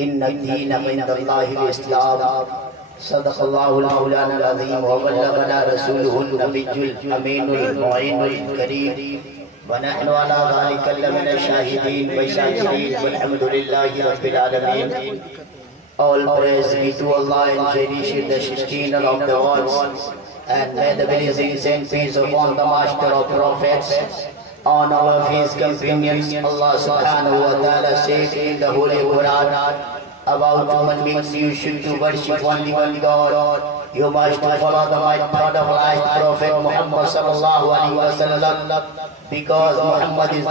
إن الدين عند الله الإسلام صدق الله المولانا العظيم وبلغنا رسوله النبي الأمين المعين الكريم ونحن على ذلك لمن الشاهدين والشاكرين والحمد لله رب العالمين. All praise be to Allah and Jalish, the sustainer of the worlds, and may the blessings and peace upon the master of prophets, on all of his companions. Allah subhanahu wa ta'ala said in the Holy Quran about human beings, you should to worship only one God. You must follow the mighty path of life, Prophet Muhammad sallallahu alaihi wasallam, because Muhammad is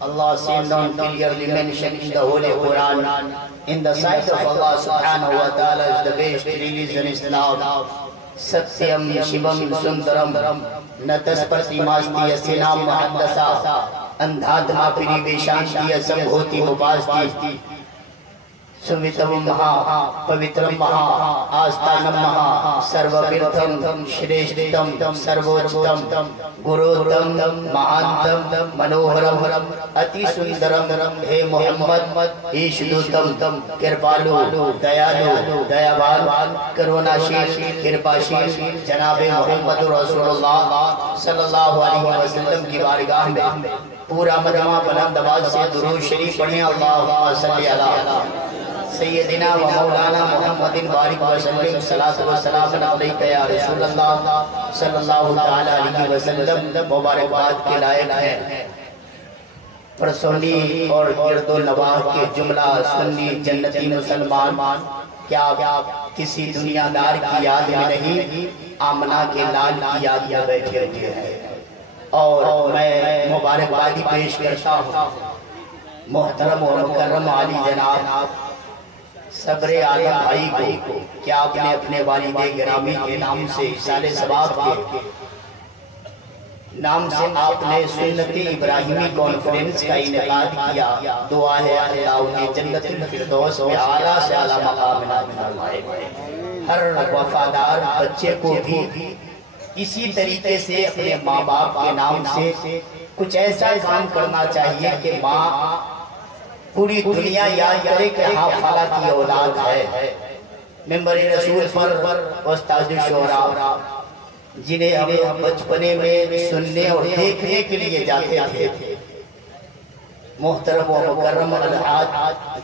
Allah seemed on clearly mentioned in the Holy Quran. In the sight of Allah subhanahu wa ta'ala is the best religion Islam. Satyam Shivam Sundaram Natasparti Masti Asinam Muhaddasa Andhadma Pirivishanti Asam Hoti Mubasti Suvitam Maha Pavitram Maha Astanam Maha Sarvavirtham Shreshtam Sarvochtam Gurutam Mahantam Manoharam Ati Sundaram He Muhammad Ishdutam Kirpalu Dayalu Dayavan Karunashil Kirpashil Janabe Muhammad Rasulullah Sallallahu Alaihi Wasallam Ki Barigah mein pura madama buland awaz se durud sharif padhe. Allahumma salli ala سیدنا و مولانا محمد بارک وسلم صلاۃ و سلام علیک یا رسول اللہ صلی اللہ تعالی علیہ وسلم. مبارکباد کے لائق ہیں پرسونی اور گرد و نواح کے جملہ سنی جنتی مسلمان. کیا کسی دنیا دار کی یاد میں نہیں آمنہ کے لال کی یاد میں بیٹھے ہوئے ہیں؟ اور میں مبارکبادی پیش کرتا ہوں محترم و مکرم عالی جناب صبر عالم بھائی کو کہ آپ نے اپنے والد گرامی کے نام سے احسان ثواب کے نام سے آپ نے سنت ابراہیمی کانفرنس کا انعقاد کیا. دعا ہے اللہ انہیں جنت الفردوس میں اعلیٰ سے اعلیٰ مقام عنایت فرمائے. ہر وفادار بچے کو بھی اسی طریقے سے اپنے ماں باپ کے نام سے کچھ ایسا کام کرنا چاہیے کہ ماں پوری دنیا یاد کرے کہ ہاں فلاں کی اولاد ہے. ممبر رسول پر استاد شعراء جنہیں ہم بچپنے میں سننے اور دیکھنے کے لیے جاتے تھے، محترم و مکرم الحاج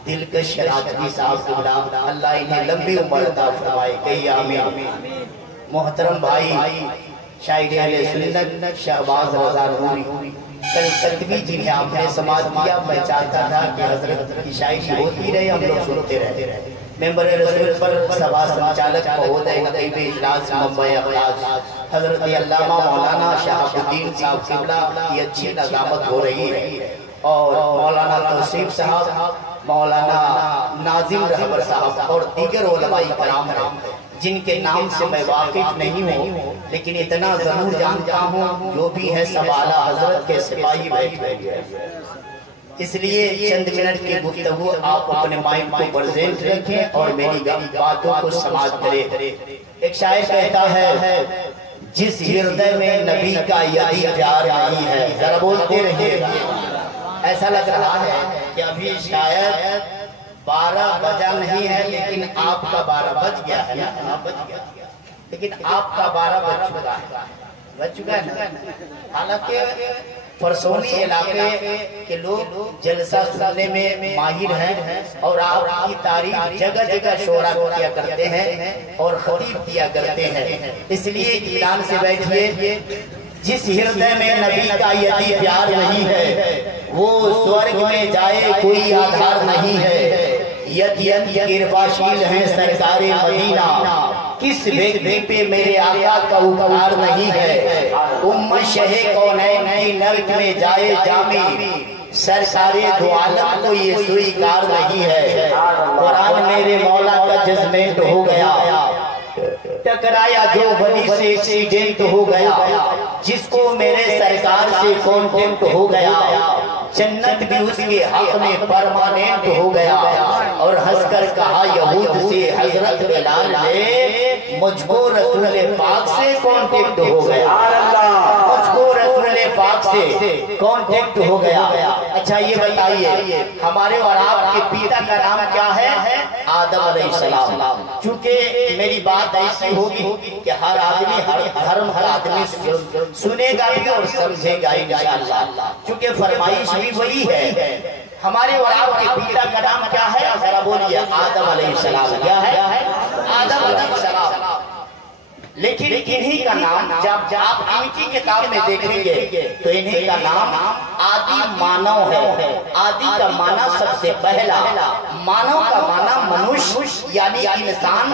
دلکش راجوی صاحب قبلہ اللہ انہیں لمبی عمر عطا فرمائے. کہیے آمین. محترم بھائی شاعر اہل سنت شہباز رضا نوری کلکتوی جنہیں آپ نے سماعت کیا، میں چاہتا تھا کہ حضرت کی شاعری ہوتی رہے، ہم لوگ سنتے رہے. ممبر رسول پر سبا سنچالک مہودہ نقیب اجلاس ممبئی اخلاص حضرت علامہ مولانا شہاب الدین صاحب قبلہ کی اچھی نظامت ہو رہی ہے، اور مولانا توصیف صاحب، مولانا ناظم رہبر صاحب اور دیگر علماء کرام ہیں جن کے نام سے میں واقف نہیں ہوں، لیکن اتنا ضرور جانتا ہوں جو بھی ہے سب اعلیٰ حضرت کے سپاہی بیٹھے ہوئے ہیں. اس لیے چند منٹ کی گفتگو آپ اپنے مائنڈ کو پریزنٹ رکھیں اور میری باتوں کو سماعت کریں. ایک شاعر کہتا ہے جس ہردے میں نبی کا یدی پیار نہیں ہے. ذرا بولتے رہیے گا. ایسا لگ رہا ہے کہ ابھی شاید 12 بجا نہیں ہے لیکن آپ کا 12 بج گیا ہے نا، لیکن آپ کا 12 بج چکا ہے نا. حالانکہ پرسونی علاقے کے لوگ جلسہ سننے میں ماہر ہیں اور آپ کی تعریف جگہ جگہ شعرا کیا کرتے ہیں اور خطیب دیا کرتے ہیں. اس لیے اطمینان سے بیٹھیے. جس ہردے میں نبی کا یدی پیار نہیں ہے وہ سورگ میں جائے کوئی آدھار نہیں ہے. یدین کرپاشیل ہیں سرکار مدینہ، کس ویکتی پہ میرے آقا کا اپکار نہیں ہے. امت شہ کونین کی نرک میں جائے جامی، سرکار دو عالم کو یہ سویکار نہیں ہے. قرآن میرے مولا کا ججمنٹ ہو گیا، ٹکرایا جو ولی سے ایکسیڈنٹ ہو گیا، جس کو میرے سرکار سے کانٹیکٹ ہو گیا، جنت بھی اس کے حق میں پرماننٹ ہو گیا. اور ہنس کر کہا یہود سے حضرت بلال نے مجھ کو رسول پاک سے کانٹیکٹ ہو گیا، مجھ کو رسول پاک سے کانٹیکٹ ہو گیا۔ اچھا یہ بتائیے ہمارے اور آپ کے پیتا کا نام کیا ہے؟ آدم علیہ السلام۔ چونکہ میری بات ایسی ہوگی کہ ہر آدمی ہر دھرم ہر آدمی سنے گا بھی اور سمجھے گا انشاءاللہ، چونکہ فرمائش بھی وہی ہے۔ ہمارے اور آپ کے پیتا کا نام کیا ہے؟ ذرا بولیے آدم علیہ السلام۔ کیا ہے؟ آدم علیہ السلام۔ لیکن انہی کا نام جب آپ ان کی کتاب میں دیکھیں گے تو انہی کا نام آدی مانو ہے۔ آدی کا معنی سب سے پہلا، مانو کا معنی منوش یعنی انسان،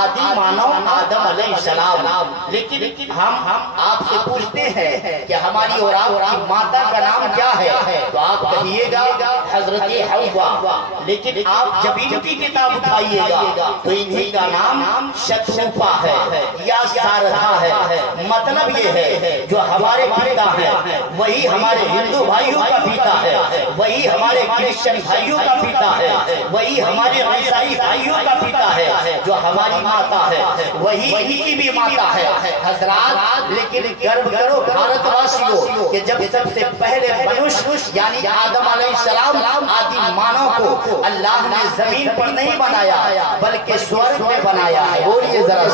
آدی مانو آدم علیہ السلام۔ لیکن ہم آپ سے پوچھتے ہیں کہ ہماری اور آپ کی ماتا کا نام کیا ہے؟ تو آپ کہیے گا حضرت حوا۔ لیکن آپ جب ان کی کتاب اٹھائیے گا تو انہی کا نام شتروپا ہے یا سارتھا ہے۔ مطلب یہ ہے جو ہمارے پیتا ہے وہی ہمارے ہندو بھائیوں کا پیتا ہے، وہی ہمارے کرسچن بھائیوں کا پیتا ہے، وہی ہمارے عیسائی بھائیوں کا پیتا ہے۔ جو ہماری ماتا ہے وہی انہی کی بھی ماتا ہے حضرات۔ لیکن گرو کرو بھارت واسیوں کہ جب سب سے پہلے منوش یعنی آدم علیہ السلام آدی مانو کو اللہ نے زمین پر نہیں بنایا بلکہ سورگ میں بنایا ہے۔ بولیے ذرا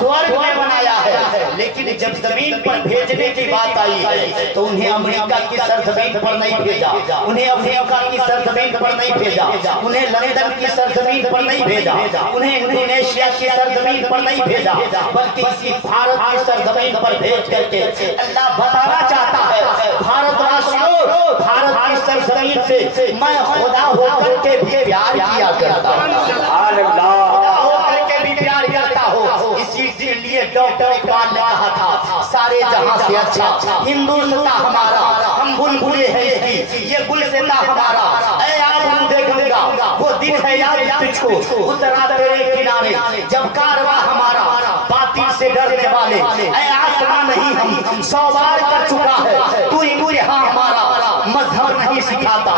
سورگ میں بنایا ہے۔ لیکن جب زمین پر بھیجنے کی بات آئی ہے تو انہیں امریکہ کی سرزمین پر نہیں بھیجا، انہیں افریقہ کی سرزمین پر نہیں بھیجا، انہیں لندن کی سرزمین پر نہیں بھیجا، انہیں انڈونیشیا کی سرزمین پر نہیں بھیجا، بلکہ اسی بھارت کی سرزمین پر بھیج کر کے اللہ بتانا چاہتا ہے بھارت واسیوں، بھارت کی سرزمین سے میں خدا ہو کر کے بھی پیار کیا کرتا ہوں، خدا ہو کر کے بھی پیار کرتا ہوں۔ اسی لیے ڈاکٹر اقبال نے کہا تھا سارے جہاں سے اچھا ہندوستان ہمارا، ہم بلبلے ہیں اس کی یہ گلستاں ہمارا۔ اے آب دیکھوں گا وہ دن ہے یاد تجھ کو اترا تیرے کنارے جب کارواں ہمارا باطل سے ڈرنے والے۔ اے آسمان نہیں ہم 100 بار کر چکا ہے تو یہاں ہمارا مذہب نہیں سکھاتا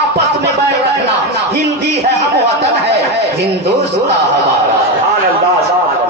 آپس میں بیٹھ رکھنا، ہندی ہے ہم وطن ہے ہندوستان ہمارا،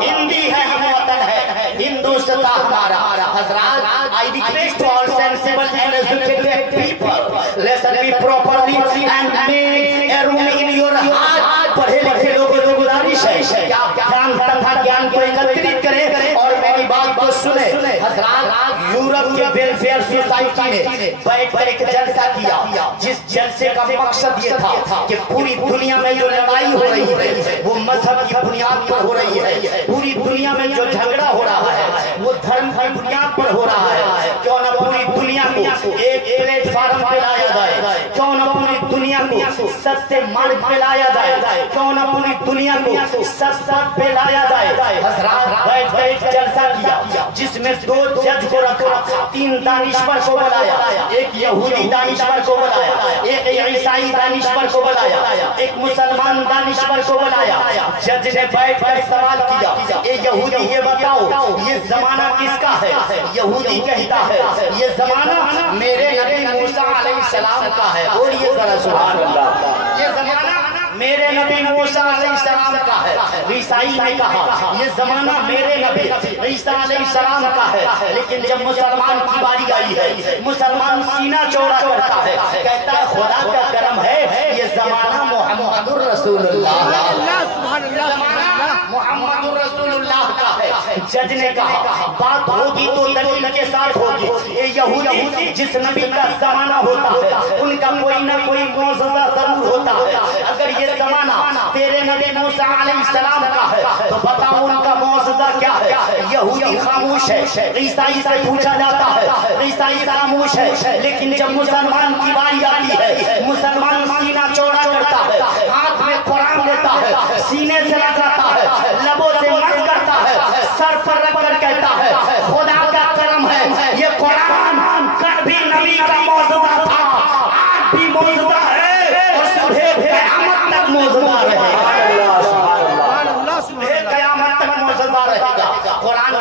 ہندی ہے ہم وطن ہے ہندوستان ہمارا۔ حضرات I request to all sensible and educated people listen me properly and make a room in your heart۔ پڑھے لکھے لوگوں کو گزارش ہے کہ آپ گیان کو ایکترت کریں اور میری بات کو سنیں۔ حضرات یورپ کے ویلفیئر سوسائٹی نے بیٹھ کر ایک جلسہ کیا جس جلسے کا مقصد یہ تھا کہ پوری دنیا میں جو لڑائی ہو رہی ہے وہ مذہب کی بنیاد پر ہو رہی ہے، پوری دنیا میں جو جھگڑا ہو رہا ہے وہ دھرم کی بنیاد پر ہو رہا ہے۔ کیوں نہ پوری دنیا کو ایک پلیٹ فارم پہ لایا جائے، کیوں نہ پوری دنیا کو ستیہ مارگ پہ لایا جائے، کیوں نہ پوری دنیا کو ستسنگ پہ لایا جائے۔ حضرات بیٹھ کر ایک جلسہ کیا جس میں 2 جج کو رکھا، 3 دانشور کو بلایا، ایک یہودی دانشور کو بلایا، ایک عیسائی دانشور کو بلایا، ایک مسلمان دانشور کو بلایا۔ جج نے بیٹھ کر سوال کیا اے یہودی یہ بتاؤ یہ زمانہ کس کا ہے؟ یہودی کہتا ہے یہ زمانہ میرے نبی موسیٰ علیہ السلام کا ہے۔ بولیے ذرا سبحان اللہ۔ یہ زمانہ میرے نبی موسیٰ علیہ السلام کا ہے۔ عیسائی نے کہا یہ زمانہ میرے نبی عیسیٰ علیہ السلام کا ہے۔ لیکن جب مسلمان کی باری آئی ہے مسلمان سینہ چوڑا کرتا ہے، کہتا ہے خدا کا کرم ہے یہ زمانہ محمد الرسول اللہ، محمد الرسول اللہ کا ہے۔ جج نے کہا بات ہوگی تو دلیل کے ساتھ ہوگی۔ یہ یہودی جس نبی کا زمانہ ہوتا ہے ان کا کوئی نہ کوئی معجزہ ضرور ہوتا ہے۔ اگر یہ زمانہ تیرے نبی موسیٰ علیہ السلام کا ہے تو بتاؤ ان کا معجزہ کیا ہے؟ یہودی خاموش ہے، عیسائی سے پوچھا جاتا ہے، عیسائی خاموش ہے۔ لیکن جب مسلمان کی باری آتی ہے مسلمان سینہ چوڑا کرتا ہے، ہاتھ میں قرآن لیتا ہے، سینے سے لگاتا ہے، لبوں سے مس کرتا ہے، سر پر رکھ کر کہتا ہے خدا کا کرم ہے یہ قرآن کل بھی نبی کا معجزہ تھا، آج بھی معجزہ ہے اور صبح قیامت تک معجزہ رہے گا، صبح قیامت تک معجزہ رہے گا۔ قرآن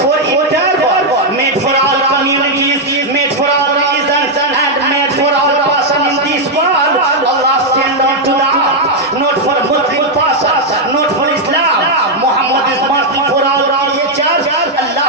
for eternal, made for all communities, made for all reasons, and made for all person in this world. Allah sent unto the earth, not for Muslim person, not for Islam. Muhammad is mercy for all creatures. Allah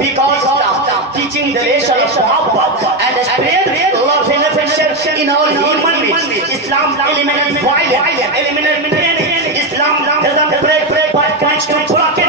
because teaching the nation of Muhammad and spread love and affection in all human beings. Islam eliminates violence, eliminates pain. Islam doesn't break but tries to block it.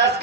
10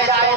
100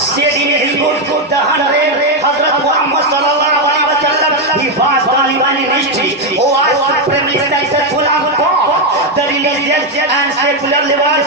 said in his book The 100 Hazrat Muhammad sallallahu alaihi wasallam, he was the divine ministry who was supremely successful on God, the religious and secular leaders.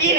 3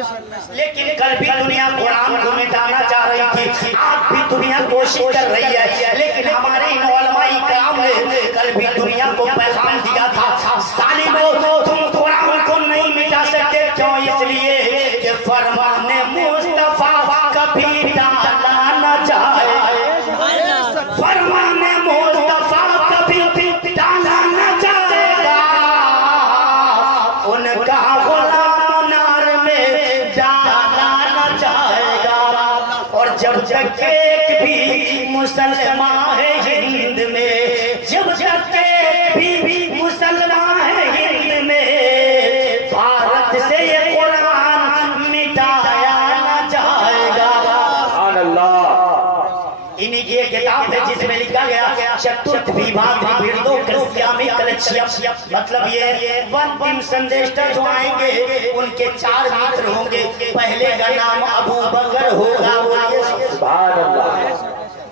لیکن کل بھی دنیا قرآن کو مٹانا چاہ رہی تھی، آج بھی دنیا کوشش کر رہی ہے، لیکن ہمارے ان علماء کرام نے کل بھی دنیا کو پیغام دیا تھا، ظالمو تم قرآن کو نہیں مٹا سکتے، کیوں؟ اس لیے کہ فرمان مصطفیٰ کبھی ٹالا نہ جائے، فرمان مصطفیٰ کبھی ٹالا نہ جائے گا، ان کا غلام نار میں ڈالا نہ جائے گا، اور جب تک ایک بھی مسلمان ہے ہند میں، جب تک ایک بھی مسلمان ہے ہند میں، بھارت سے یہ قرآن مٹایا نہ جائے گا۔ سبحان اللہ۔ انہی کی ایک کتاب ہے جس میں لکھا گیا چترتھ ویبھاگ بردو کرسیامی کلچیا، مطلب یہ ونتم سندیشٹر جو آئیں گے ان کے 4 متر ہوں گے، پہلے کا نام ابو بکر ہوگا، سبحان اللہ۔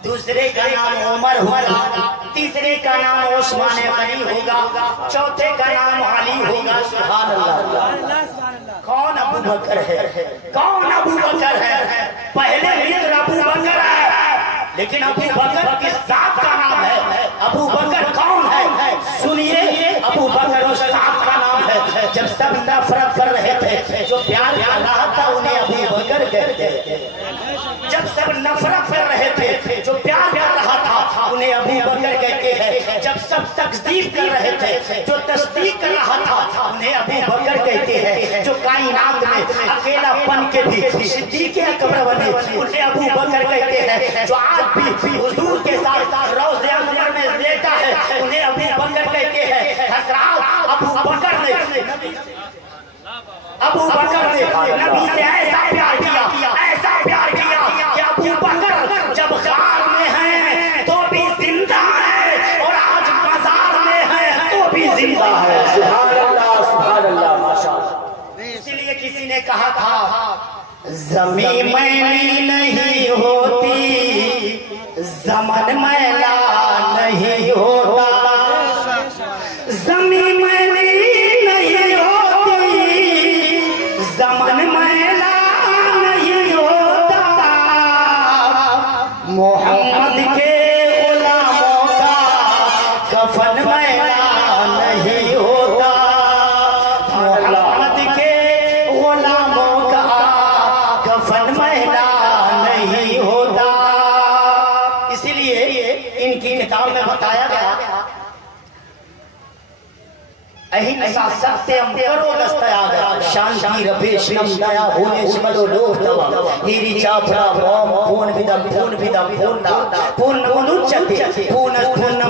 دوسرے کا نام عمر ہوگا، تیسرے کا نام عثمان غنی ہوگا، چوتھے کا نام علی ہوگا۔ سبحان اللہ۔ کون ابو بکر ہے؟ کون ابو بکر ہے؟ پہلے متر ابو بکر ہے، لیکن ابو بکر کس ذات کا نام ہے؟ ابو بکر کون ہے؟ سنیے، ابو بکر اس ذات کا نام ہے۔ جب سب نفرت کر رہے تھے، جو پیار کر رہا تھا انہیں ابو بکر کہتے ہیں۔ جب سب نفرت کر رہے تھے، جو پیار کر رہا تھا انہیں ابو بکر کہتے ہیں۔ جب سب تکذیب کر رہے تھے، جو تصدیق کر رہا تھا انہیں ابو بکر کہتے ہیں۔ جو کائنات میں اکیلا پن کے بھی صدیق اکبر بنے انہیں ابو بکر کہتے ہیں۔ جو آج بھی حضور کے ساتھ روضہ انور میں لیتا ہے انہیں ابو بکر کہتے ہیں۔ حضرات ابو بکر نے نبی سے ایسا پیار کیا، ایسا پیار کیا کہ ابو بکر جب غار میں ہیں تو بھی زندہ ہے، اور آج مزار میں ہے تو بھی زندہ ہے۔ سبحان اللہ، سبحان اللہ، ماشاءاللہ۔ اسی لیے کسی نے کہا تھا زمین میلی نہیں ہوتی، زمن میلا نہیں ہوتا، زمین میلی نہیں ہوتی، زمن میلا نہیں ہوتا، محمد کے غلاموں کا کفن میلا نہیں ہوتا، محمد کے غلاموں کا کفن میلا نہیں ہوتا۔ اسی لیے ان کی کتاب میں بتایا گیا اہنسا ستیم کرو دستیاگ شانتی ربیشنم دیا ہونے شمدو لوہتوا ہیری چاپرا موم پون بدم پون بدم پون منوچتے پون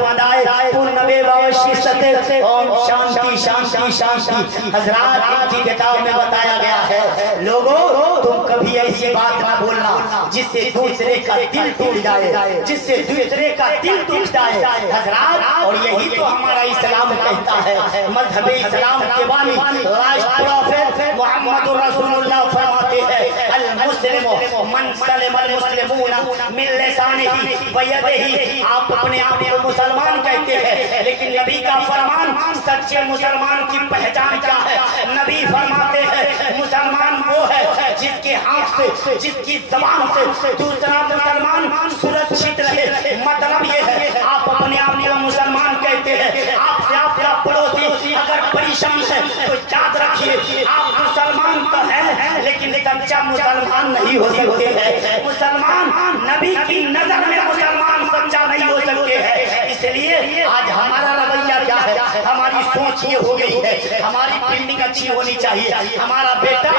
ودائے پون بیواشی ستے اوم شانتی شانتی شانتی۔ حضرات ان کی کتاب میں بتایا گیا ہے لوگوں تم کبھی ایسی بات نہ بولنا جس سے دوسرے کا دل ٹوٹ جائے، جس سے دوسرے کا دل ٹوٹ جائے۔ حضرات اور یہی تو ہمارا اسلام کہتا ہے، مذہب اسلام کے بانی راج پروفیٹ محمد رسول اللہ فرماتے ہیں المسلم من سلم المسلمون من لسانہ و یدہ۔ آپ اپنے آپ کو مسلمان کہتے ہیں، لیکن نبی کا فرمان سچے مسلمان کی پہچان کیا ہے؟ نبی فرماتے ہیں مسلمان وہ ہے جس کے ہاتھ سے، جس کی زبان سے دوسرا مسلمان سرکشت رہے۔ مطلب یہ ہے آپ اپنے آپ کو مسلمان کہتے ہیں، آپ سے آپ کا پڑوسی اگر پریشان ہے تو یاد رکھیے آپ مسلمان تو ہیں لیکن سچا مسلمان نہیں ہو سکتے ہیں۔ مسلمان نبی کی نظر میں مسلمان سچا نہیں ہو سکتے ہیں۔ اس لیے آج ہمارا رویہ کیا ہے؟ ہماری سوچ یہ ہو گئی ہے ہماری بلڈنگ اچھی ہونی چاہیے، ہمارا بیٹا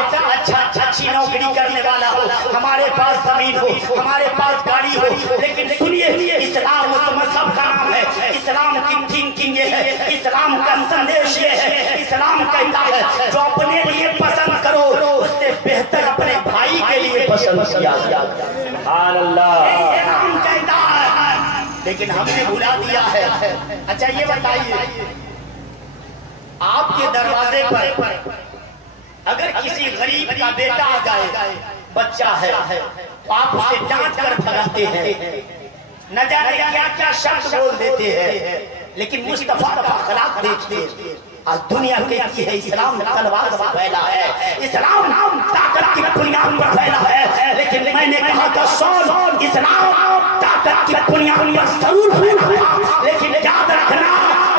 اچھی نوکری کرنے والا ہو، ہمارے پاس زمین ہو، ہمارے پاس گاڑی ہو۔ لیکن سنیے اسلام اس مذہب کا نام ہے، اسلام کی تھنکنگ یہ ہے، اسلام کا سندیش یہ ہے، اسلام کہتا ہے جو اپنے لیے پسند کرو اس سے بہتر اپنے بھائی کے لیے پسند کیا جائے۔ سبحان اللہ۔ اسلام کہتا ہے لیکن ہم نے بھلا دیا ہے۔ اچھا یہ بتائیے آپ کے دروازے پر اگر کسی غریب کا بیٹا آ جائے، بچہ ہے، آپ اسے ڈانٹ کر بھگاتے ہیں، نہ جانے کیا کیا شرط بول دیتے ہیں، لیکن مصطفیٰ کا اخلاق دیکھیے آج دنیا کہتی ہے اسلام تلوار سے پھیلا ہے، اسلام طاقت کی بنیاد پر پھیلا ہے، لیکن میں نے کہا تھا سون اسلام طاقت کی بنیاد پر ضرور پھیلا ہے، لیکن یاد رکھنا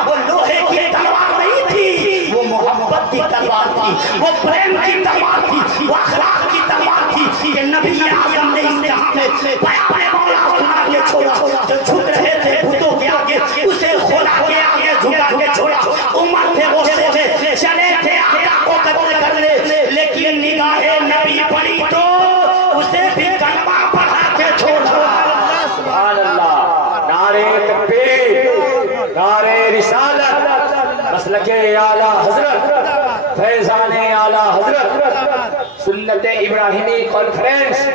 وہ لوہے کی تلوار نہیں تھی، وہ محبت کی تلوار تھی، وہ پریم کی تلوار تھی، وہ اخلاق کی تلوار تھی کہ نبی اعظم نے اس جہاں میں پیارے مولا سنا کے چھوڑا، جو جھک رہے تھے بتوں کے آگے اسے خدا کے آگے جھکا کے چھوڑا، عمر تھے وہ سے چلے تھے آقا کو قتل کرنے، لیکن نگاہ نبی پڑی تو اسے بھی کلمہ پڑھا کے چھوڑا۔ سبحان اللہ، نعرہ تکبیر، نعرہ رسالت، مسلک اعلیٰ حضرت، فیضان اعلیٰ حضرت، سنت ابراہیمی کانفرنس،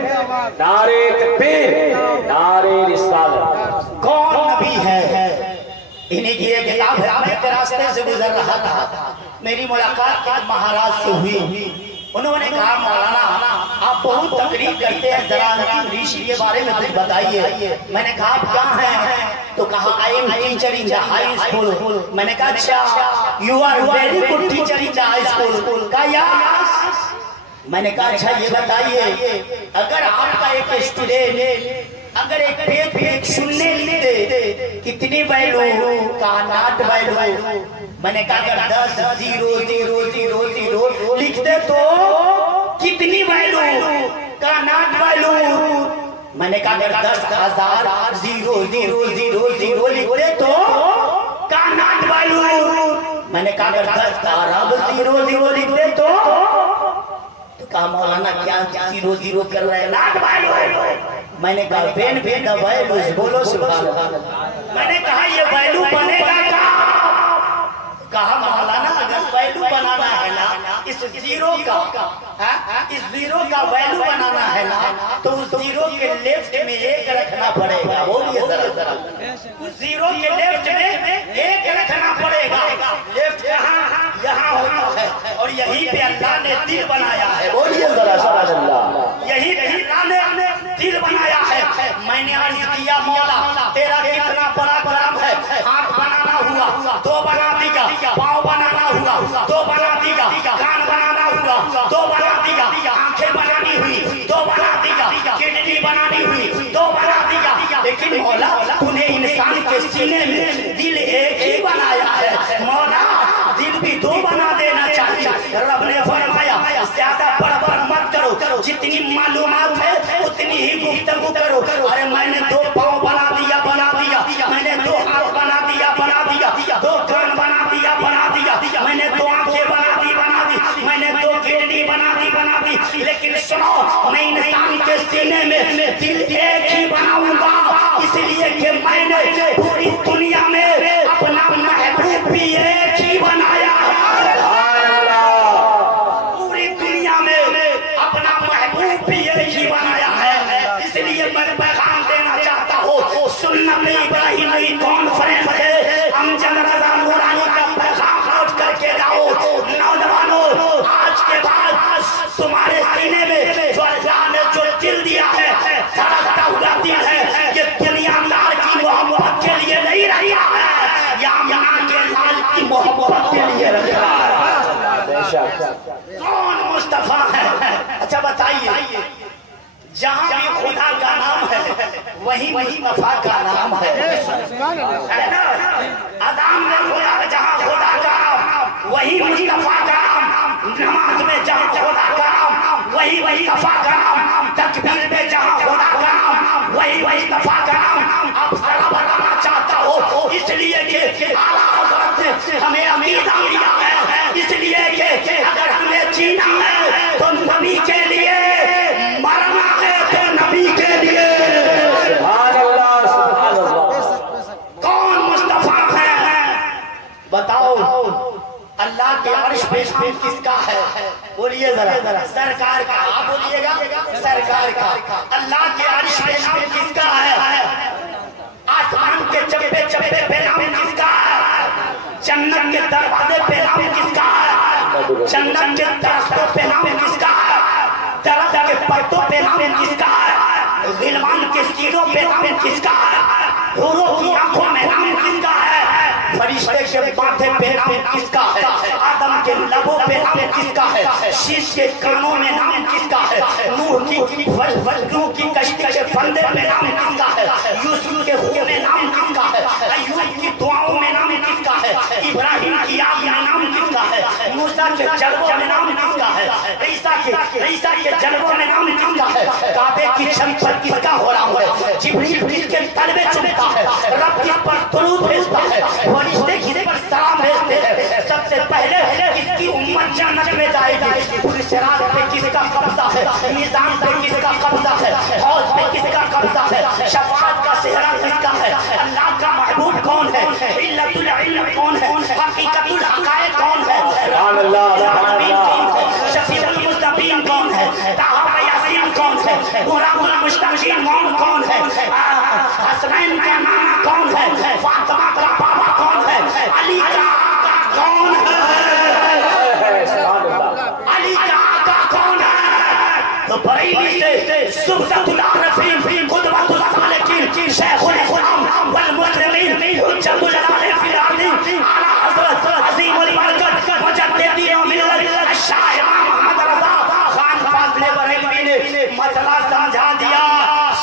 نعرہ تکبیر، نعرہ رسالت۔ کون نبی ہے؟ انہیں کی ایک کتاب ہے، میں کے راستے سے گزر رہا تھا، میری ملاقات ایک مہاراج سے ہوئی، انہوں نے کہا مولانا آپ بہت تقریر کرتے ہیں، ذرا ریشی کے بارے میں کچھ بتائیے۔ میں نے کہا آپ کیا ہیں؟ تو کہا I am teacher in the high school۔ میں نے کہا اچھا you are very good teacher in the high school۔ کہا یس۔ میں نے کہا اچھا یہ بتائیے اگر آپ کا ایک اسٹوڈنٹ اگر ایک پیج پہ ایک سننے لکھتے کتنی ویلو؟ کہا ناٹ ویلو۔ میں نے کہا اگر 10 0 0 0 0 لکھتے تو کتنی ویلو؟ کہا ناٹ ویلو۔ میں نے کہا اگر 10,000 0 0 0 0 لکھتے تو کہا ناٹ ویلو۔ میں نے کہا اگر 10 ارب 0 0 لکھتے تو کہا مولانا کیا 0 0 کر رہے ہیں؟ Not value. میں نے کہا بین بین دا ویلوز بولو سبحان اللہ۔ میں نے کہا یہ ویلو بنے گا کیا؟ کہا مولانا اگر ویلو بنانا ہے نا اس زیرو کا ویلو بنانا ہے نا تو اس زیرو کے لیفٹ میں ایک رکھنا پڑے گا۔ بولیے ذرا، اس زیرو کے لیفٹ میں ایک رکھنا پڑے گا۔ لیفٹ یہاں ہوتا ہے اور یہیں پہ اللہ نے دل بنایا ہے۔ بولیے ذرا سبحان اللہ، یہیں پہ اللہ نے دل بنایا ہے۔ میں نے عرض کیا مولا تیرا کتنا بڑا کرم ہے، ہاتھ بنانا ہوا 2 بنا دیا، پاؤں بنانا ہوا 2 بنا دیا، کان بنانا ہوا 2 بنا دیا، آنکھیں بنانی ہوئی 2 بنا دیا، کڈنی بنانی ہوئی 2 بنا دیا، لیکن مولا تو نے انسان کے سینے میں دل ایک ہی بنایا ہے۔ مولا دل بھی 2 بنا دینا چاہیے۔ رب نے فرمایا زیادہ بڑھ مت کرو، جتنی معلومات ہے اتنی ہی گفتگو کرو۔ ارے میں نے 2 پاؤں بنا دیا، میں نے 2 ہاتھ بنا دیا، 2 کان بنا دیا، میں نے 2 آنکھیں بنا دی، میں نے 2 کڈنی بنا دی، لیکن سنو میں انسان کے سینے میں دل ایک ہی بناؤں گا، اس لیے کہ میں نے پوری دنیا میں اپنا محبوب بھی ایک ہی بنایا ہے۔ پوری دنیا میں اپنا محبوب بھی ایک ہی بنایا ہے، اس لیے میں پیغام دینا چاہتا ہوں سنت ابراہیمی کانفرنس ہے، امجد رضا نورانی کا پیغام نوٹ کر کے جاؤ۔ نوجوانوں آج کے بعد تمہارے سینے میں جو اللہ نے جو دل دیا ہے، دھڑکتا ہوا دل ہے، یہ دنیا دار کی محبت کے لیے نہیں رہا ہے، یا یہاں کے لال کی محبت کے لیے رہا ہے۔ کون مصطفیٰ ہے؟ اچھا بتائیے جہاں بھی خدا کا نام ہے وہی مصطفیٰ کا نام ہے۔ اذان میں خدا جہاں خدا کا نام وہی مصطفیٰ کا نام، نماز میں جہاں خدا کا نام وہی مصطفیٰ کا نام، تکبیر میں جہاں خدا کا نام وہی مصطفیٰ کا نام۔ اب ذرا بتانا چاہتا ہوں اس لیے کہ اعلیٰ حضرت نے ہمیں عقیدہ دیا ہے، اس لیے کہ اگر ہمیں جینا ہے تو نبی کے لیے، مرنا ہے تو نبی کے لیے۔ سبحان اللہ، سبحان اللہ۔ کون مصطفیٰ ہے؟ بتاؤ اللہ کے عرش پہ نام کس کا ہے؟ بولیے ذرا، سرکار کا۔ آپ بولیے گا سرکار کا۔ اللہ کے عرش پہ نام کس کا ہے؟ آسمان کے چپے چپے پہ نام کس کا ہے؟ جنت کے دروازے پہ نام کس کا ہے؟ جنت کے درختوں پہ نام کس کا ہے؟ درخت کے پتوں پہ نام کس کا ہے؟ غلمان کے سینوں پہ نام کس کا ہے؟ حوروں کی آنکھوں میں نام کس کا ہے؟ فرشتے کے ماتھے پہ نام کس کا ہے؟ آدم کے لبوں پہ نام کس کا ہے؟ شیش کے کانوں میں نام کس کا ہے؟ نوح کی کشتی کے فندے میں نام کس کا ہے؟ یوسف کے خون میں نام کس کا ہے؟ ایوب کی دعاؤں میں نام کس کا ہے؟ ابراہیم کی آگ میں نام کس کا ہے؟ موسیٰ کے جلووں میں نام کس کا ہے؟ عیسیٰ کے جلووں میں نام کس کا ہے؟ کعبے کی چھت پر کس کا ہو رہا ہے؟ جبریل کس کے تلوے چمتا ہے؟ رب کس پر درود بھیجتا ہے؟ فرشتے کس پر سلام بھیجتے ہیں؟ سب سے پہلے کس کی امت جنت میں جائے گی؟ پورے صراط پہ کس کا قبضہ ہے؟ میزان پہ کس کا قبضہ ہے؟ حوض پہ کس کا قبضہ ہے؟ شفاعت کا صحرا کس کا ہے؟ اللہ کا محبوب کون ہے؟ علت العلم کون ہے؟ حقیقت الحقائق کون ہے؟ سبحان اللہ، شفیع المذنبین کون ہے؟ طٰہٰ یاسین کون ہے؟ غلام المشتاقین کون ہے؟ حسنین کا نام کون ہے؟ فاطمہ کا بابا کون ہے؟ علی کا آقا کون ہے؟ علی کا آقا کون ہے؟ تو بریلی سے زبدۃ العارفین، قدوۃ السالکین، شیخ الاسلام والمسلمین، حجۃ العالم فی الارض، اعلیٰ حضرت عظیم البرکت مجدد ملت شاہ امام محمد رضا خان فاضل بریلوی نے مسئلہ سمجھا دیا۔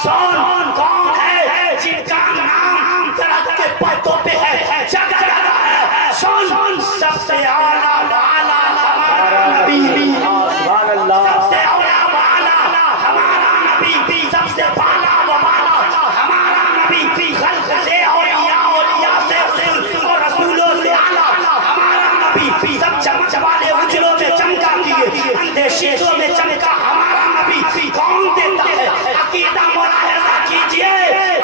سون کون ہے جن کا نام درخت کے پتوں پہ ہے، جگہ جگہ ہے؟ سون سب سے اعلیٰ والا ہمارا نبی، سبحان اللہ، سب سے اعلیٰ والا ہمارا نبی، سب سے بالا و بالا ہمارا نبی، خلق سے اولیاء سے رسول اور رسولوں سے اعلیٰ ہمارا نبی، سب چمک والے اجلوں میں چمکا کیے، اندھے شیشوں میں چمکا ہمارا نبی کون دیتا ہے؟ عقیدہ ملاحظہ کیجئے،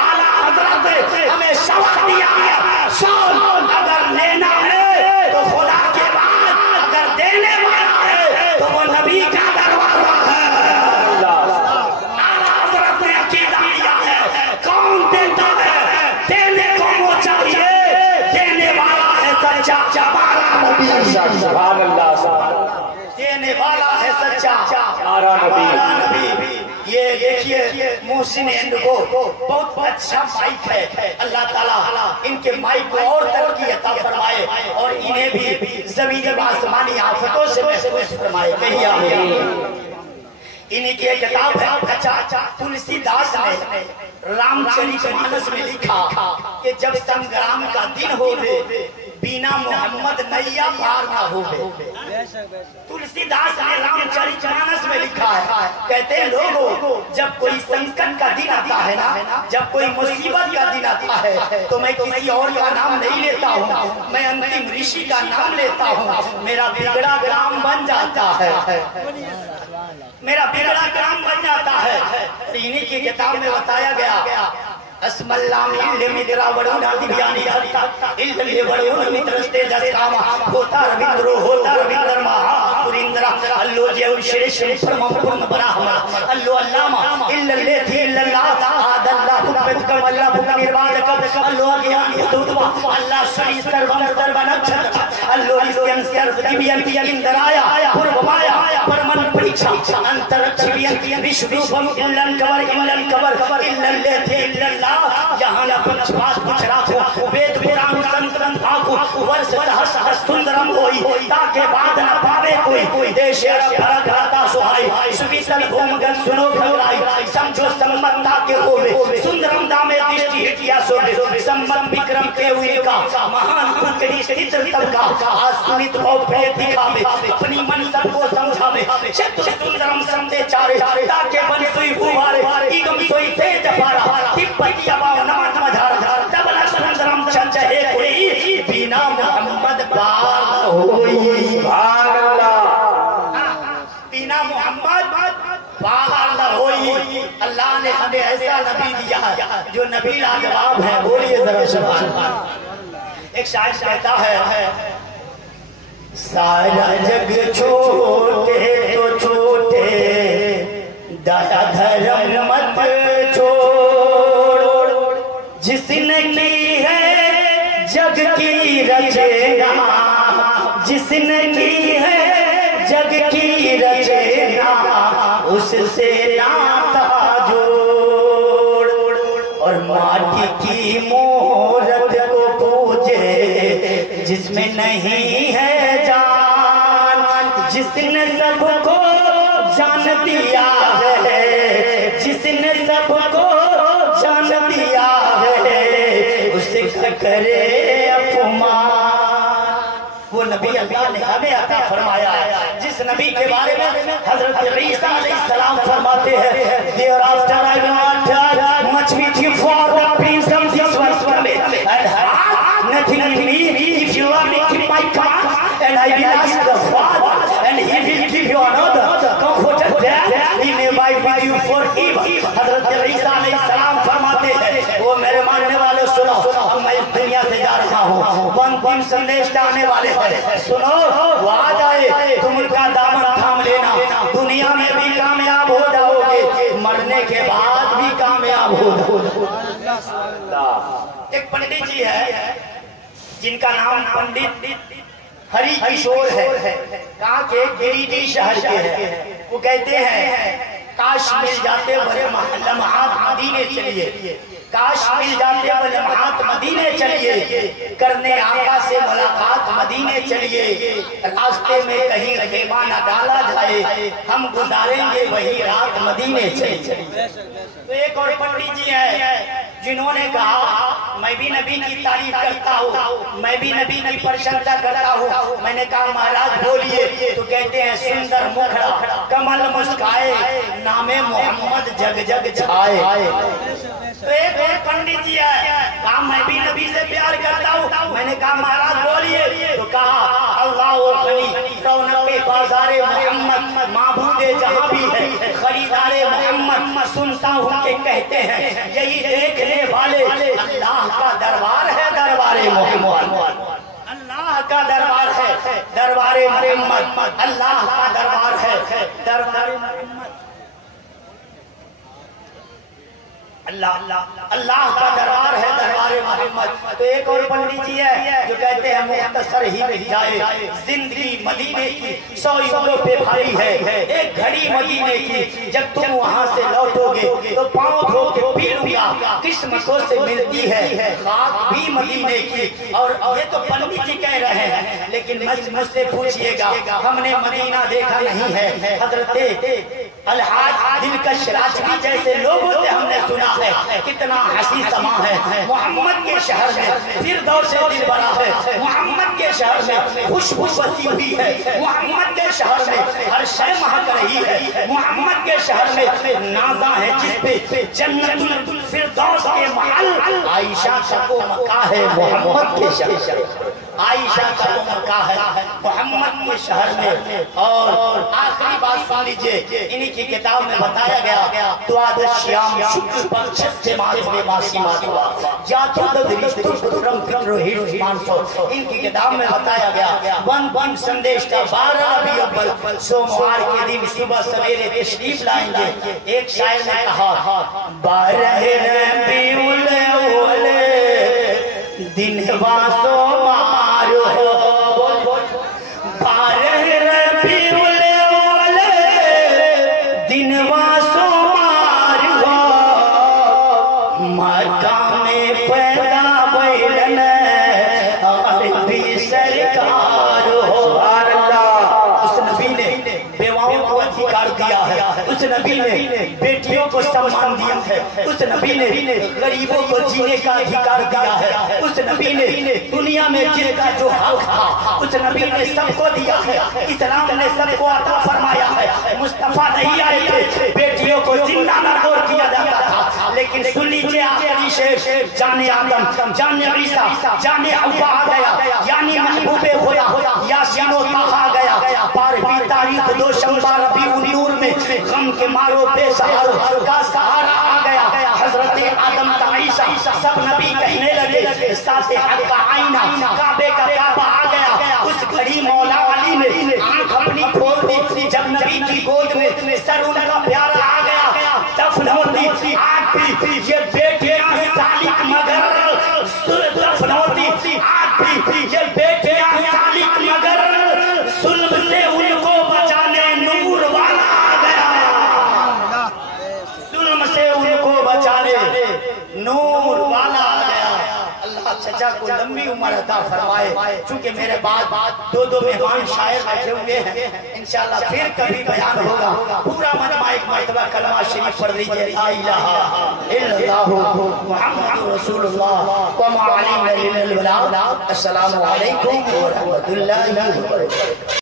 اعلیٰ حضرت نے ہمیں شوق دیا ہے، سون اگر لینا ہے تو خدا کے بعد، اگر دینے والا ہے تو وہ نبی کا دروازہ ہے۔ اعلیٰ حضرت نے عقیدہ دیا ہے، کون دیتا ہے؟ دینے کو وہ چاہیے، دینے والا ہے سچا ہمارا نبی، سبحان اللہ، سبحان اللہ، دینے والا ہے سچا ہمارا ہمارا نبی۔ نبی۔ یہ دیکھیے محسن ہند کو بہت اچھا مائک ہے، اللہ تعالیٰ ان کے مائک کو اور ترقی عطا فرمائے اور انہیں بھی زمینی و آسمانی آفتوں سے محفوظ فرمائے، کہیں آمین۔ انہی کی ایک کتاب ہے، تلسی داس نے رام چرت مانس میں لکھا کہ جب سنگرام کا دن ہوئے، بینا محمد نیا پار نہ ہوئے۔ تلسی داس نے رام چرت مانس میں لکھا ہے، کہتے ہیں لوگوں جب کوئی سنکٹ کا دن آتا ہے نا، جب کوئی مصیبت کا دن آتا ہے تو میں کسی اور کا نام نہیں لیتا ہوں، میں انتم رشی کا نام لیتا ہوں، میرا بگڑا کام بن جاتا ہے، میرا بگڑا کام بن جاتا ہے۔ انہی کی کتاب میں بتایا گیا، اسم اللہ علم درا وڑونا دیبیانی حتا علم وڑونا مترستے جس کاما ہوتا رویندر مہا سریندرہ اللہ جیو شرش فرمم پرم براہما اللہ علامہ اللہ تھی اللہ آد اللہ بکت کم اللہ بک نرواد کم اللہ گیان حدودوا اللہ سری سروم سرونکشت اللہ اسکن سرو دیبیان اندر آیا پرمایا پرمن پریچھا انترکشبیان وشدوبم اللہ کور اللہ تھی اللہ یہاں پنچ بات کچھ راکھو، وید پران سنترن بھاکو، ورس سہس ہس سندرم ہوئی، تاکہ بعد نہ پاوے کوئی، دیش عرب بھرک راتا سہائی، سویتل بھومگن سنو بھرائی، سمجھو سمت تاکہ ہوئے، سندرم دامے دشتی ہٹیا سوڑے، سمت بکرم کے ہوئے کا، مہان پنکڑی ستر تب کا، آسونیت بھو پھیت دکھاوے، اپنی منصب کو سمجھاوے، چت سندرم سمدے چارے، تاکہ بن سوئی بھوارے، ایگم سوئی تیج پارا، تپتی اباؤ نمات مدھارا، دبلا سندرم چنچہے کوئی، بینا محمد بار ہوئی، سبحان اللہ، بینا محمد بار نہ ہوئی۔ اللہ نے ہمیں ایسا نبی دیا جو نبی لاجواب ہے، بولیے ذرا سبحان اللہ۔ ایک شاعر کہتا ہے، سارا جگ چھوٹے تو چھوٹے، دایا دھرم مت چھوڑ، جس نے کی ہے جگ کی رچنا، جس نے کی ہے جگ کی رچنا، اس سے ناتا جوڑ، اور ماٹی کی مورت کو پوجے، جس میں نہیں ہے جان، جس نے سب کو جان دیا ہے، جس نے سب کو جان دیا ہے، اسے کرے اپمان۔ وہ نبی اللہ نے ہمیں عطا فرمایا ہے جس نبی کے بارے میں حضرت عیسیٰ علیہ السلام فرماتے ہیں thereafter I will not judge much with you for the prince of this world and have nothing in me. If you love me, keep my commands, and I will ask the Father and he will give you another comforter that he may abide with you forever. حضرت عیسیٰ علیہ السلام فرماتے ہیں وہ میرے ماننے والے سنو، اب میں اس دنیا سے جا رہا ہوں، ون سندیش آنے والے ہیں، سنو وہ آ جائے، تم ان کا دامن تھام لینا، دنیا میں بھی کامیاب ہو جاؤ گے، مرنے کے بعد بھی کامیاب ہو جاؤ گے۔ ایک پنڈت جی ہے جن کا نام پنڈت ہری کشور ہے، کہاں کے گریڈی شہر کے ہیں، وہ کہتے ہیں کاش مل جاتے وہ لمحات مدینے چلیے، کاش مل جاتے وہ لمحات مدینے چلیے، کرنے آقا سے ملاقات مدینے چلیے، راستے میں کہیں رہیما نہ ڈالا جائے، ہم گزاریں گے وہی رات مدینے چلیے۔ تو ایک اور پنڈت جی ہے جنہوں نے کہا میں بھی نبی کی تعریف کرتا ہوں، میں بھی نبی کی پرشنسا کرتا ہوں۔ میں نے کہا مہاراج بولیے، تو کہتے ہیں سندر مکھڑا کمل مسکائے، نام محمد جگ جگ چھائے۔ تو ایک اور پنڈت جی ہے کہا میں بھی نبی سے پیار کرتا ہوں۔ میں نے کہا مہاراج بولیے، تو کہا اللہ غنی رونق بازار محمد، معبود جہاں بھی ہے خریدار محمد، سنتا ہوں کہ کہتے ہیں یہی دیکھنے والے اللہ کا دربار ہے، دربار محمد، اللہ کا دربار ہے، دربار محمد، اللہ کا دربار ہے، دربار محمد، اللہ کا دربار ہے، دربار محمد۔ تو ایک اور پنڈت جی ہے جو کہتے ہیں مختصر ہی مل جائے زندگی مدینے کی، 100 عمروں پہ بھاری ہے ایک گھڑی مدینے کی، جب تم وہاں سے لوٹو گے تو پاؤں دھو کے پی لوں گا، قسمتوں سے ملتی ہے خاک بھی مدینے کی۔ اور یہ تو پنڈت جی کہہ رہے ہیں، لیکن مجھ سے پوچھئے گا ہم نے مدینہ دیکھا نہیں ہے، حضرت الحاج دلکش راجوی جیسے لوگوں سے ہم نے سنا ہے کتنا حسین سما ہے محمد کے شہر میں، فردوس دل بڑا ہے محمد کے شہر میں، خوشبو بسی ہوئی ہے محمد کے شہر میں، ہر شے مہک رہی ہے محمد کے شہر میں، نازاں ہے جس پہ جنت الفردوس کے محل، عائشہ کا وہ مکہ ہے محمد کے شہر میں، عائشہ کا وہ مکہ ہے محمد کے شہر میں۔ اور آخری بات سن لیجئے، انہی کی کتاب میں بتایا گیا دوادش شیام شکر پکشت سے ماضی ماسی ماتوا جاتو ددریشتو پترم پترو ہیرو مانسو، ان کی کتاب میں بتایا گیا ون سندیش کا 12 ربیع الاول سوموار کے دن صبح سویرے تشریف لائیں گے۔ ایک شاعر نے کہا 12 ربیع الاول دن واسو مار ہو، 12 ربیع الاول دن واسو مار ہو، مکہ میں پیدا بیلن عربی سرکار ہو۔ اس نبی نے بیواؤں کو ادھیکار دیا ہے، اس نبی نے بیٹیوں کو سمان دیا ہے، اس نبی نے غریبوں کو جینے کا ادھیکار دیا ہے، اس نبی نے دنیا میں جس کا جو حق تھا اس نبی نے سب کو دیا ہے، اسلام نے سب کو عطا فرمایا ہے۔ مصطفیٰ نہیں آئے تھے بیٹیوں کو زندہ نردور کیا جاتا تھا، لیکن سن لیجئے آخری شعر، جان آدم جان عیسیٰ جان حوا آ گیا، یعنی محبوب خدا یاسین و طہ آ گیا، 12ویں تاریخ دوشنبہ ربیع النور میں غم کے مارو بے سہاروں کا سہارا آ گیا، حضرت آدم کا عیسیٰ سب نبی کہنے لگے، ساتھ حق کا آئینہ کعبے کا کعبہ آ گیا۔ اس گھڑی مولا علی نے آنکھ اپنی کھول دی، جب نبی کی گود میں سر ان کا پیارا آ گیا، دفن ہوتی آگ بھی یہ بیٹیاں سالک مگر، دفن ہوتی آگ بھی یہ بیٹیاں سالک مگر، ظلم سے ان کو بچانے نور والا آ گیا، ظلم سے ان کو بچانے نور والا آ گیا۔ اللہ چچا کو لمبی عمر عطا فرمائے. چونکہ میرے بعد دو مہمان شاعر بیٹھے ہوئے ہیں، انشاءاللہ پھر کبھی بیان ہوگا. پورا مجمع ایک مرتبہ کلمہ شریف پڑھ لیجئے، لا الہ الا اللہ محمد رسول اللہ وما علینا الا البلاغ. السلام علیکم ورحمۃ اللہ وبرکاتہ.